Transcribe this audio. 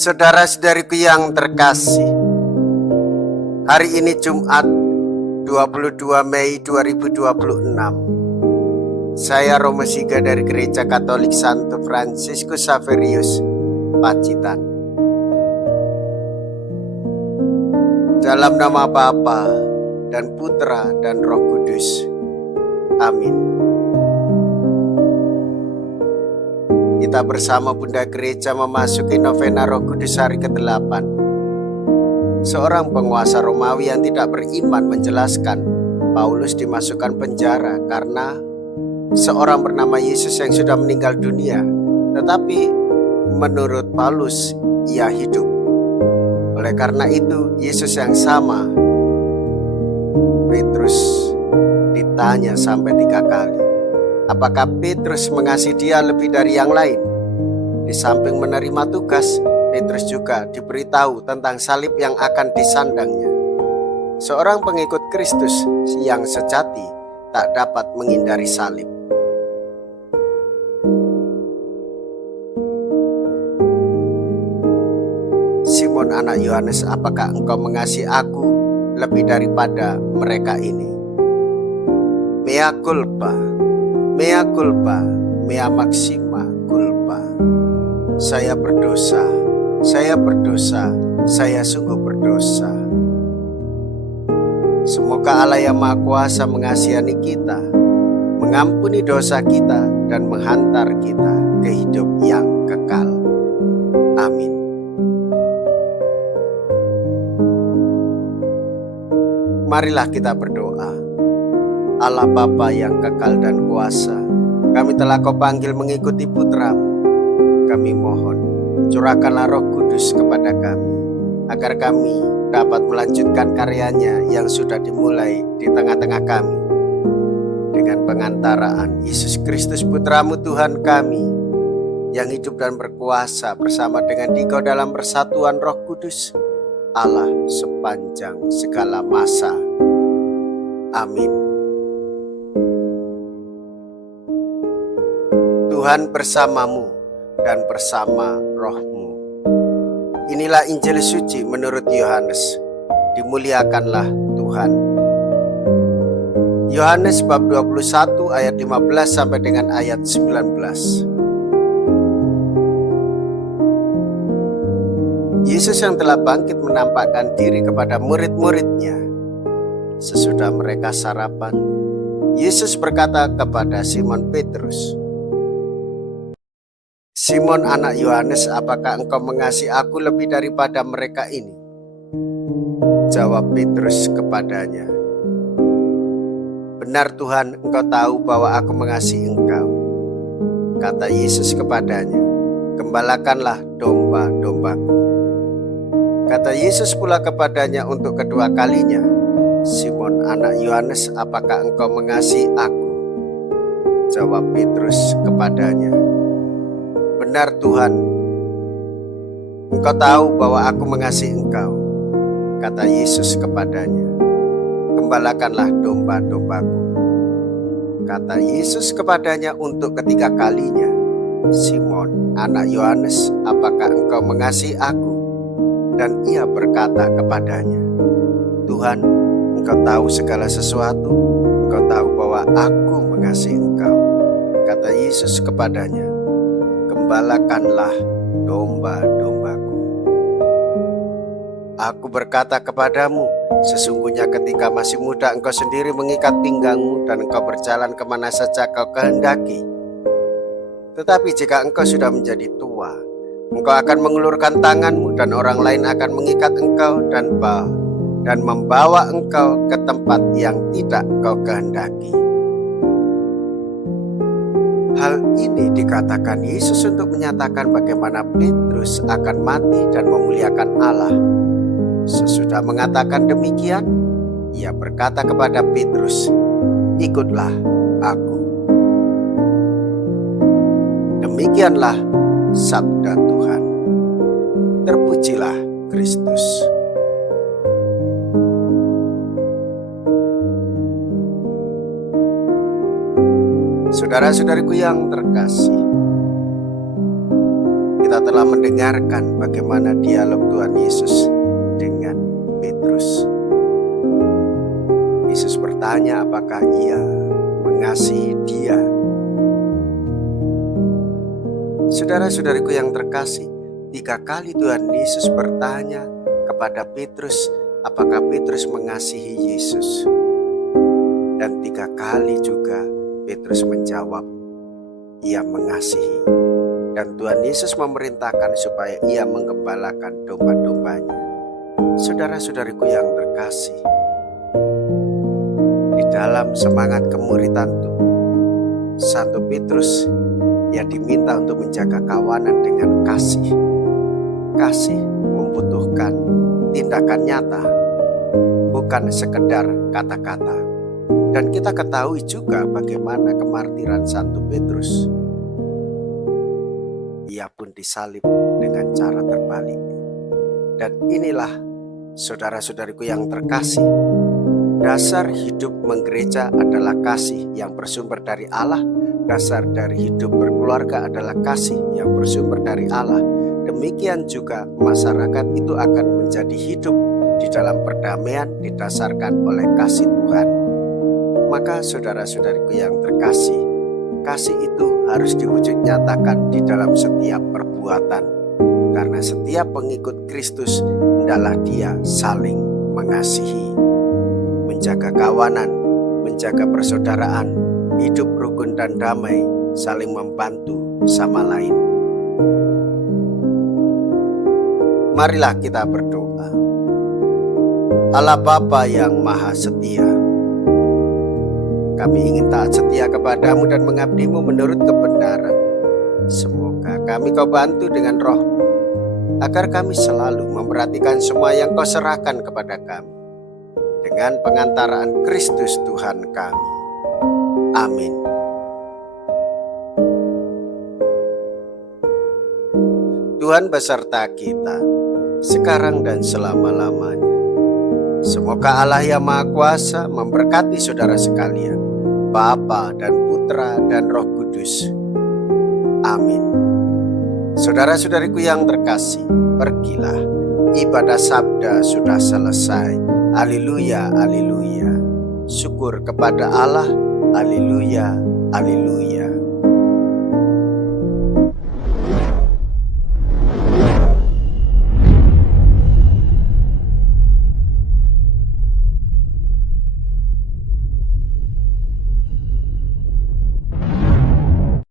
Saudara-saudariku yang terkasih, hari ini Jumat 22 Mei 2026. Saya Romo Siga dari Gereja Katolik Santo Fransiskus Xaverius, Pacitan. Dalam nama Bapa dan Putra dan Roh Kudus. Amin. Kita bersama Bunda Gereja memasuki novena Roh Kudus hari ke-8. Seorang penguasa Romawi yang tidak beriman menjelaskan Paulus dimasukkan penjara karena seorang bernama Yesus yang sudah meninggal dunia, tetapi menurut Paulus ia hidup. Oleh karena itu, Yesus yang sama, Petrus ditanya sampai 3 kali. Apakah Petrus mengasihi dia lebih dari yang lain? Di samping menerima tugas, Petrus juga diberitahu tentang salib yang akan disandangnya. Seorang pengikut Kristus yang sejati tak dapat menghindari salib. Simon anak Yohanes, apakah engkau mengasihi aku lebih daripada mereka ini? Mea culpa, mea culpa, mea maxima culpa. Saya berdosa, saya berdosa, saya sungguh berdosa. Semoga Allah yang Maha Kuasa mengasihani kita, mengampuni dosa kita, dan menghantar kita ke hidup yang kekal. Amin. Marilah kita berdoa. Allah Bapa yang kekal dan kuasa, kami telah Kau panggil mengikuti Putra-Mu. Kami mohon, curahkanlah Roh Kudus kepada kami, agar kami dapat melanjutkan karyanya yang sudah dimulai di tengah-tengah kami. Dengan pengantaraan Yesus Kristus Putra-Mu Tuhan kami, yang hidup dan berkuasa bersama dengan Dikau dalam persatuan Roh Kudus, Allah sepanjang segala masa. Amin. Tuhan bersamamu dan bersama rohmu. Inilah Injil suci menurut Yohanes. Dimuliakanlah Tuhan. Yohanes bab 21 ayat 15 sampai dengan ayat 19. Yesus yang telah bangkit menampakkan diri kepada murid-muridnya. Sesudah mereka sarapan, Yesus berkata kepada Simon Petrus, Simon anak Yohanes, apakah engkau mengasihi aku lebih daripada mereka ini? Jawab Petrus kepadanya, Benar Tuhan, engkau tahu bahwa aku mengasihi engkau. Kata Yesus kepadanya, Gembalakanlah domba-dombaku. Kata Yesus pula kepadanya untuk kedua kalinya, Simon anak Yohanes, apakah engkau mengasihi aku? Jawab Petrus kepadanya, Benar Tuhan, engkau tahu bahwa aku mengasihi engkau. Kata Yesus kepadanya, Gembalakanlah domba-dombaku. Kata Yesus kepadanya untuk ketiga kalinya, Simon anak Yohanes, apakah engkau mengasihi aku? Dan ia berkata kepadanya, Tuhan, engkau tahu segala sesuatu, engkau tahu bahwa aku mengasihi engkau. Kata Yesus kepadanya, Gembalakanlah domba-dombaku. Aku berkata kepadamu, sesungguhnya ketika masih muda engkau sendiri mengikat pinggangmu dan engkau berjalan kemana saja kau kehendaki. Tetapi jika engkau sudah menjadi tua, engkau akan mengulurkan tanganmu dan orang lain akan mengikat engkau dan membawa engkau ke tempat yang tidak kau kehendaki. Hal ini dikatakan Yesus untuk menyatakan bagaimana Petrus akan mati dan memuliakan Allah. Sesudah mengatakan demikian, ia berkata kepada Petrus, Ikutlah aku. Demikianlah sabda Tuhan. Terpujilah Kristus. Saudara-saudariku yang terkasih, kita telah mendengarkan bagaimana dialog Tuhan Yesus dengan Petrus. Yesus bertanya apakah ia mengasihi dia. Saudara-saudariku yang terkasih, 3 kali Tuhan Yesus bertanya kepada Petrus apakah Petrus mengasihi Yesus. Dan 3 kali juga Petrus menjawab, ia mengasihi. Dan Tuhan Yesus memerintahkan supaya ia menggembalakan domba-dombanya. Saudara-saudariku yang terkasih, di dalam semangat kemuridan Santo Petrus, ia diminta untuk menjaga kawanan dengan kasih. Kasih membutuhkan tindakan nyata, bukan sekedar kata-kata. Dan kita ketahui juga bagaimana kemartiran Santo Petrus. Ia pun disalib dengan cara terbalik. Dan inilah saudara-saudariku yang terkasih, dasar hidup menggereja adalah kasih yang bersumber dari Allah. Dasar dari hidup berkeluarga adalah kasih yang bersumber dari Allah. Demikian juga masyarakat itu akan menjadi hidup di dalam perdamaian didasarkan oleh kasih Tuhan. Maka saudara-saudariku yang terkasih, kasih itu harus diwujud nyatakan di dalam setiap perbuatan. Karena setiap pengikut Kristus hendaklah dia saling mengasihi, menjaga kawanan, menjaga persaudaraan, hidup rukun dan damai, saling membantu sama lain. Marilah kita berdoa. Allah Bapa yang Maha Setia, kami ingin taat setia kepadamu dan mengabdimu menurut kebenaran. Semoga kami kau bantu dengan roh-Mu, agar kami selalu memperhatikan semua yang kau serahkan kepada kami, dengan pengantaraan Kristus Tuhan kami. Amin. Tuhan beserta kita, sekarang dan selama-lamanya. Semoga Allah yang Maha Kuasa memberkati saudara sekalian, Bapa dan Putra dan Roh Kudus. Amin. Saudara-saudariku yang terkasih, pergilah. Ibadah sabda sudah selesai. Haleluya, haleluya. Syukur kepada Allah. Haleluya, haleluya.